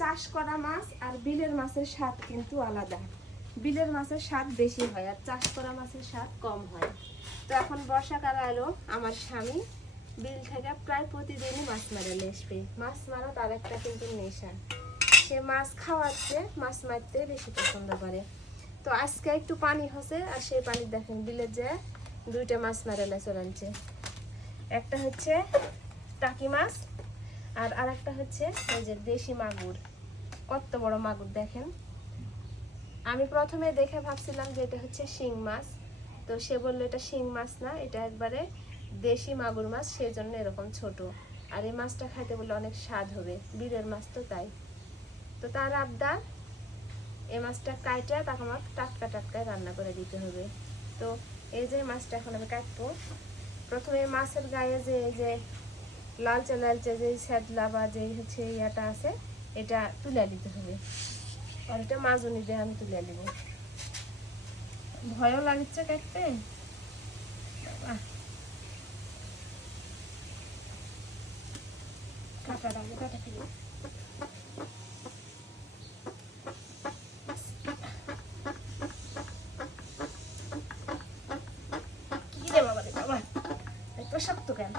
চাষ করা মাছ আর বিলের মাছের স্বাদ কিন্তু আলাদা। বিলের মাছের স্বাদ বেশি হয় আর চাষ করা মাছের স্বাদ কম হয়। তো এখন বর্ষাকাল এলো, আমার স্বামী বিল থেকে প্রায় প্রতিদিনই মাছ মারে আসবে। মাছ মারা তার একটা কিন্তু নেশা, সে মাছ খাওয়াচ্ছে, মাছ মারতে বেশি পছন্দ করে। তো আজকে একটু পানি হচ্ছে আর সেই পানি দেখেন বিলে যে দুইটা মাছ মারে চলে আনছে। একটা হচ্ছে টাকি মাছ আর আরেকটা হচ্ছে ওই যে দেশি মাগুর। কত বড় মাগুর দেখেন। আমি প্রথমে দেখে ভাবছিলাম যে এটা হচ্ছে শিং মাছ, তো সে বললো এটা শিং মাছ না, এটা একবারে দেশি মাগুর মাছ, সেজন্য এরকম ছোট। আর এই মাছটা খাইতে বললে অনেক স্বাদ হবে, বিলের মাছ তো তাই। তো তার আবদার এই মাছটা কাইটা তাকে আমার টাটকা টাটকায় রান্না করে দিতে হবে। তো এই যে মাছটা এখন আমি কাটবো। প্রথমে মাছের গায়ে যে এই যে লালচে লালচে যে স্যাদলা বা যে হচ্ছে ইয়াটা আছে, এটা তুলে দিতে হবে। আর এটা মাজুনি দিয়ে আমি তুলে দিব। ভয়ও লাগছে কাটতে, কাটার আগে কাটা ফেলি। কি রে বাবা রে বাবা, এত শক্ত কেন?